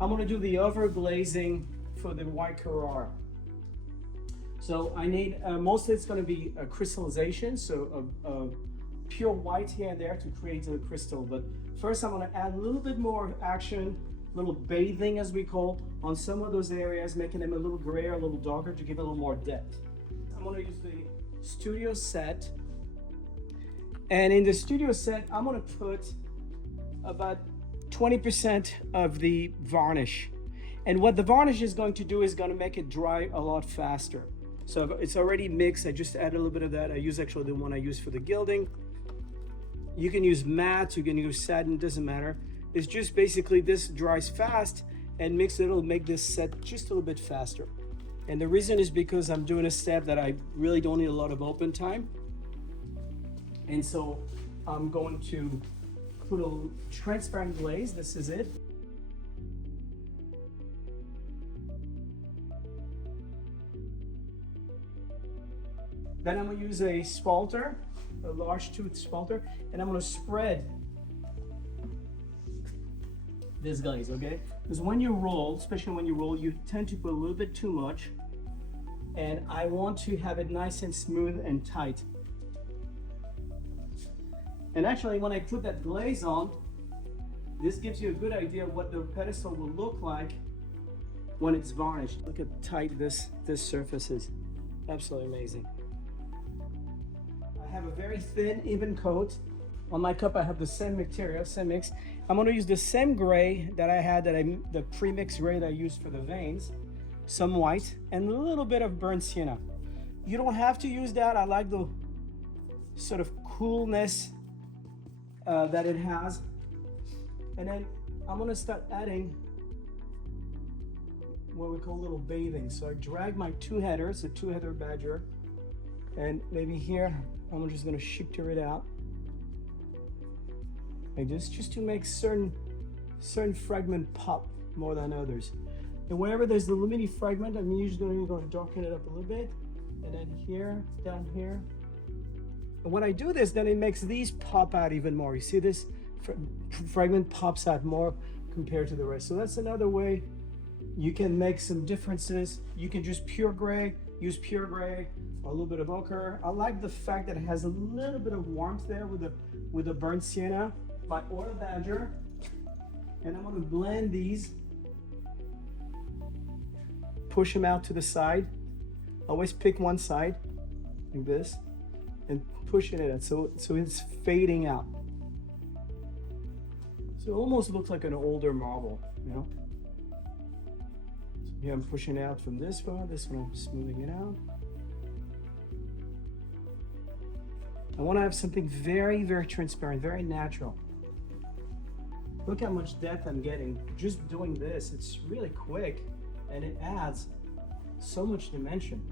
I'm going to do the overglazing for the White Carrara. So I need, mostly it's going to be a crystallization, so a pure white here and there to create the crystal. But first I'm going to add a little bit more action, a little bathing as we call, on some of those areas, making them a little grayer, a little darker to give it a little more depth. I'm going to use the studio set. And in the studio set, I'm going to put about 20% of the varnish. And what the varnish is going to do is going to make it dry a lot faster. So it's already mixed. I just add a little bit of that. I use actually the one I use for the gilding. You can use matte, you can use satin, doesn't matter. It's just basically this dries fast and it'll make this set just a little bit faster. And the reason is because I'm doing a step that I really don't need a lot of open time. And so I'm going to put a transparent glaze. This is it. Then I'm going to use a spalter, a large tooth spalter, and I'm going to spread this glaze, okay? Because when you roll, especially when you roll, you tend to put a little bit too much, and I want to have it nice and smooth and tight. And actually, when I put that glaze on, this gives you a good idea of what the pedestal will look like when it's varnished. Look how tight this surface is. Absolutely amazing. I have a very thin, even coat. On my cup, I have the same material, same mix. I'm going to use the same gray that I had, the pre-mixed gray that I used for the veins, some white, and a little bit of burnt sienna. You don't have to use that. I like the sort of coolness that it has. And then I'm going to start adding what we call a little bathing. So I drag my two headers, a two-header badger, and maybe here I'm just going to chiqueteur it out. Like this, just to make certain fragment pop more than others. And wherever there's the mini fragment, I'm usually going to darken it up a little bit. And then here, down here. And when I do this, then it makes these pop out even more. You see this fragment pops out more compared to the rest. So that's another way you can make some differences. You can just use pure gray, or a little bit of ochre. I like the fact that it has a little bit of warmth there with the burnt sienna. My oil badger, and I'm going to blend these, push them out to the side. Always pick one side like this and pushing it out so it's fading out. So it almost looks like an older marble, you know. So here I'm pushing out from this one I'm smoothing it out. I want to have something very, very transparent, very natural. Look how much depth I'm getting just doing this. It's really quick and it adds so much dimension.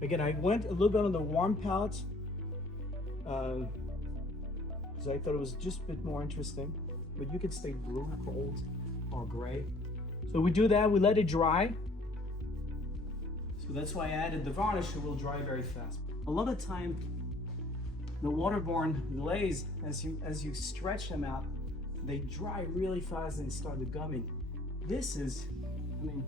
Again, I went a little bit on the warm palette because I thought it was just a bit more interesting, but you could stay blue, gold, or gray. So we do that, we let it dry. So that's why I added the varnish, it will dry very fast. A lot of time, the waterborne glaze, as you stretch them out, they dry really fast and start gumming. This is, I mean,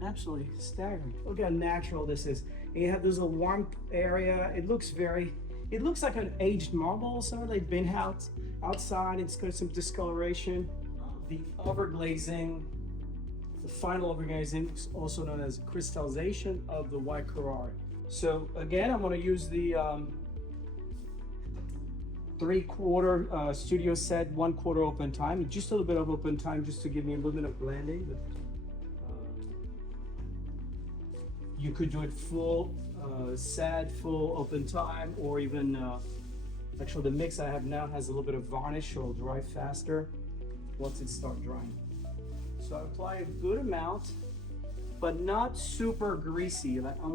absolutely staggering. Look how natural this is. And you have this little warm area. It looks like an aged marble. Some of they've been outside. It's got some discoloration. The overglazing, the final overglazing, is also known as crystallization of the White Carrara. So again, I'm going to use the 3/4 studio set, 1/4 open time, just a little bit of open time just to give me a little bit of blending. But, you could do it full set, full open time, or even actually the mix I have now has a little bit of varnish, so it'll dry faster once it starts drying. So I apply a good amount, but not super greasy. Like I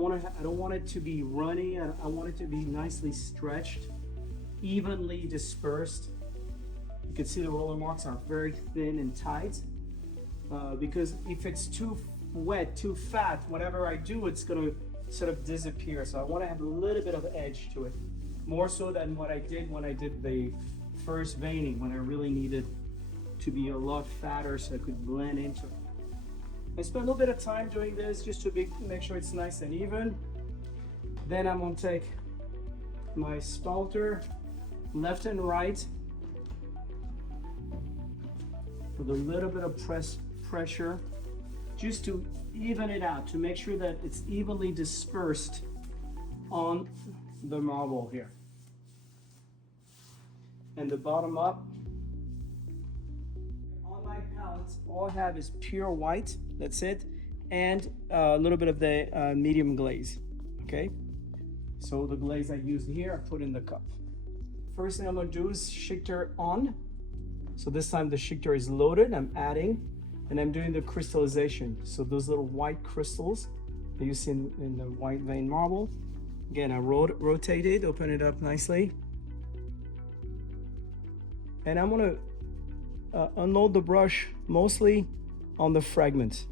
don't want it to be runny. I want it to be nicely stretched, evenly dispersed. You can see the roller marks are very thin and tight because if it's too wet, too fat, whatever I do, it's going to sort of disappear. So I want to have a little bit of edge to it, more so than what I did when I did the first veining, when I really needed to be a lot fatter so it could blend into. I spent a little bit of time doing this just to make sure it's nice and even. Then I'm gonna take my spalter left and right with a little bit of pressure just to even it out, to make sure that it's evenly dispersed on the marble here. And the bottom up. On my palette, all I have is pure white, that's it, and a little bit of the medium glaze, okay? So the glaze I used here, I put in the cup. First thing I'm gonna do is Chiqueteur on. So this time the Chiqueteur is loaded, I'm adding, and I'm doing the crystallization. So those little white crystals that you see in the white vein marble. Again, I rotate it, open it up nicely. And I'm gonna unload the brush mostly on the fragments.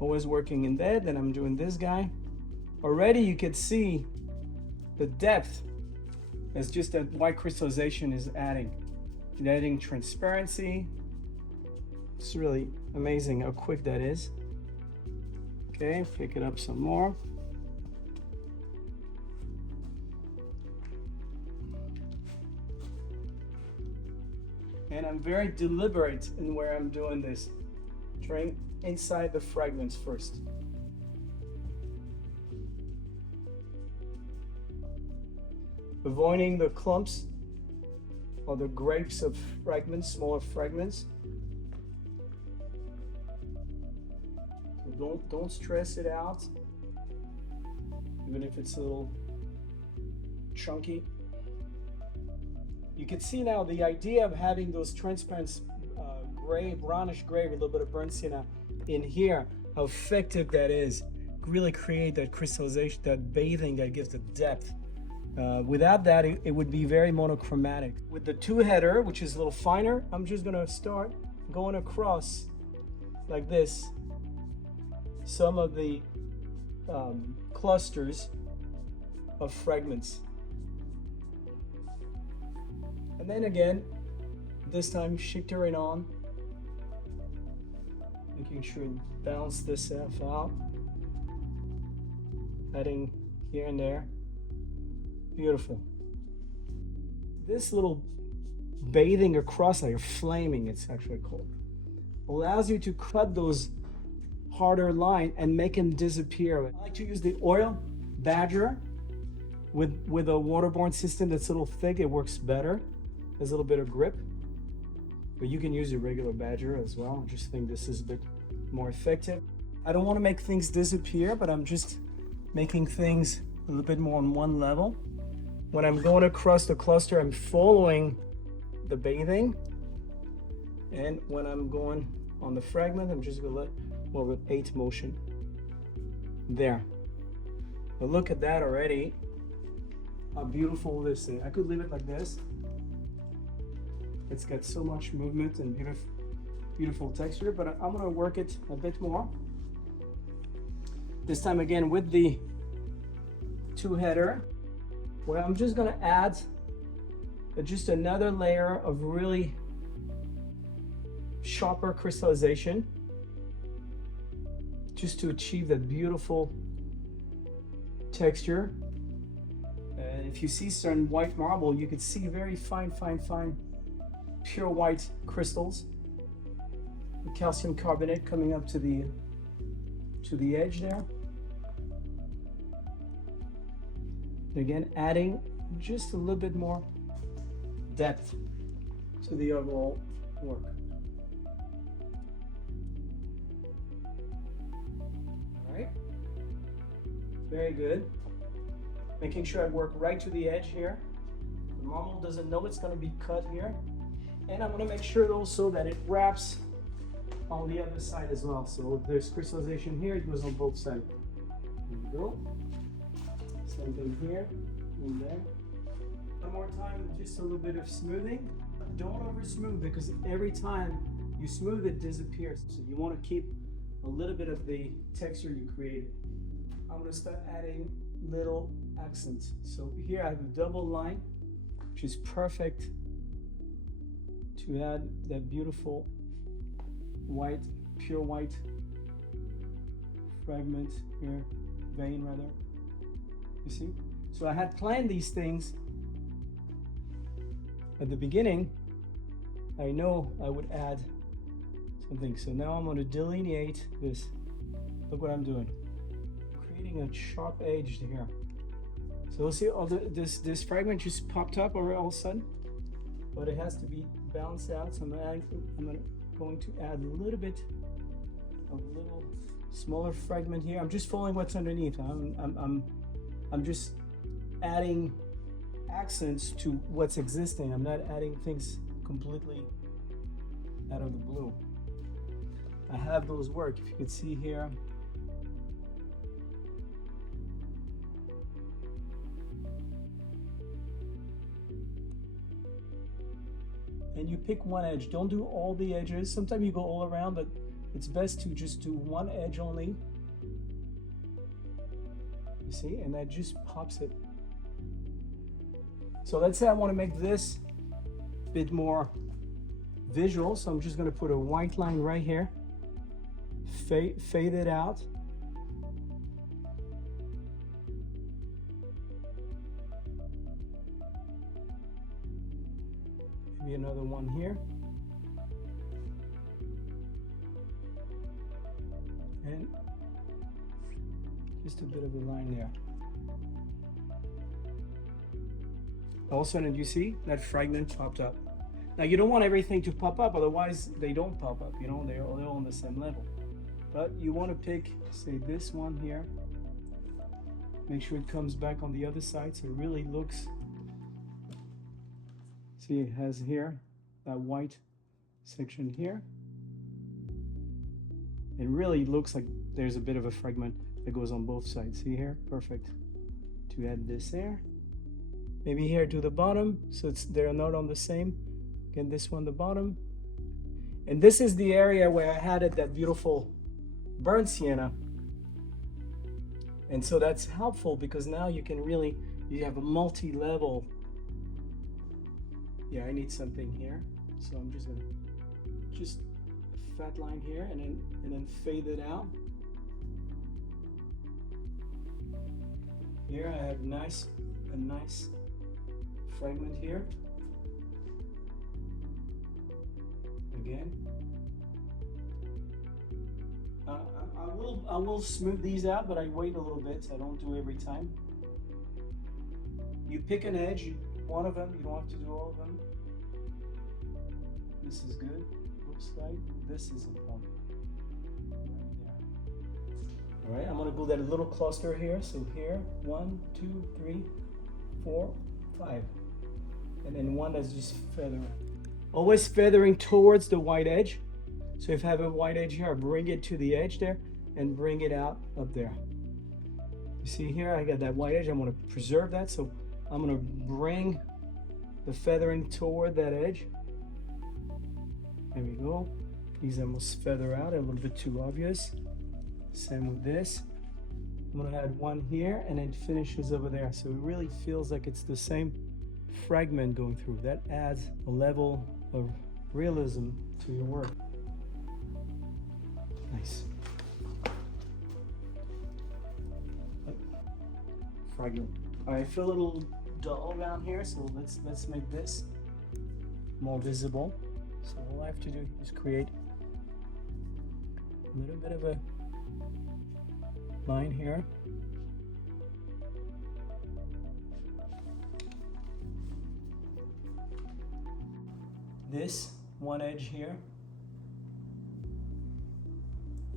Always working in that, then I'm doing this guy. Already you can see the depth as just that white crystallization is adding. It's adding transparency. It's really amazing how quick that is. Okay, pick it up some more. And I'm very deliberate in where I'm doing this. Trying inside the fragments first. Avoiding the clumps or the grapes of fragments, smaller fragments. So don't stress it out, even if it's a little chunky. You can see now the idea of having those transparent gray, brownish gray with a little bit of burnt sienna in here, how effective that is. Really create that crystallization, that bathing that gives the depth. Without that, it would be very monochromatic. With the two header, which is a little finer, I'm just gonna start going across like this some of the clusters of fragments. And then again, this time Chiqueteuring on, making sure to balance this stuff out, adding here and there. Beautiful. This little bathing across layer, flaming it's actually called, allows you to cut those harder line and make them disappear. I like to use the oil badger with a waterborne system that's a little thick. It works better. There's a little bit of grip, but you can use a regular badger as well. I just think this is a bit more effective. I don't want to make things disappear, but I'm just making things a little bit more on one level. When I'm going across the cluster, I'm following the bathing. And when I'm going on the fragment, I'm just gonna let more with 8 motion. There. But look at that already. How beautiful this is. I could leave it like this. It's got so much movement and beautiful texture, but I'm gonna work it a bit more. This time again with the 2 header, where I'm just gonna add just another layer of really sharper crystallization, just to achieve that beautiful texture. And if you see certain white marble, you can see very fine, pure white crystals. The calcium carbonate coming up to the edge there. And again, adding just a little bit more depth to the overall work. All right, very good. Making sure I work right to the edge here. The marble doesn't know it's going to be cut here. And I'm going to make sure also that it wraps on the other side as well. So if there's crystallization here, it goes on both sides. There we go. Same thing here and there. One more time, just a little bit of smoothing. Don't over smooth, because every time you smooth it disappears. So you want to keep a little bit of the texture you created. I'm going to start adding little accents. So here I have a double line which is perfect to add that beautiful white, pure white fragment here, vein rather. You see? So I had planned these things at the beginning. I know I would add something. So now I'm going to delineate this. Look what I'm doing. Creating a sharp edge here. So you'll see all this fragment just popped up all of a sudden, but it has to be balanced out. So I'm going to add a little bit, a little smaller fragment here. I'm just following what's underneath. I'm just adding accents to what's existing. I'm not adding things completely out of the blue. I have those work, if you could see here. And you pick one edge. Don't do all the edges. Sometimes you go all around, but it's best to just do one edge only. You see, and that just pops it. So let's say I want to make this a bit more visual. So I'm just going to put a white line right here. Fade it out. Maybe another one here. And just a bit of a line there. All of a sudden, you see that fragment popped up. Now you don't want everything to pop up, otherwise they don't pop up, you know, they're all on the same level. But you want to pick, say, this one here. Make sure it comes back on the other side so it really looks. See, it has here that white section here. It really looks like there's a bit of a fragment that goes on both sides. See here? Perfect. To add this there. Maybe here to the bottom, so they're not on the same. Again, this one, the bottom. And this is the area where I had it, that beautiful burnt sienna. And so that's helpful because now you can really, you have a multi-level. Yeah, I need something here. So I'm just gonna, just a fat line here and then fade it out. Here I have a nice fragment here. Again. I will smooth these out, but I wait a little bit. I don't do every time. You pick an edge, one of them. You don't have to do all of them. This is good. Looks like this is important. Right there. All right, I'm gonna build that little cluster here. So here, 1, 2, 3, 4, 5, and then one that's just feathering. Always feathering towards the white edge. So if I have a white edge here, I bring it to the edge there and bring it out up there. You see here, I got that white edge. I'm going to preserve that. So I'm going to bring the feathering toward that edge. There we go. These almost feather out, a little bit too obvious. Same with this. I'm going to add one here and it finishes over there. So it really feels like it's the same fragment going through. That adds a level of realism to your work. Nice. Fragment. All right, I feel a little dull around here, so let's make this more visible. So all I have to do is create a little bit of a line here. This one edge here.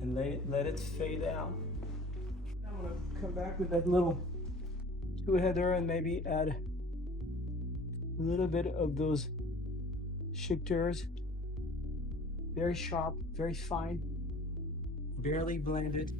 And let it fade out. I'm gonna come back with that little two-header and maybe add a little bit of those chiqueteurs. Very sharp, very fine, barely blended.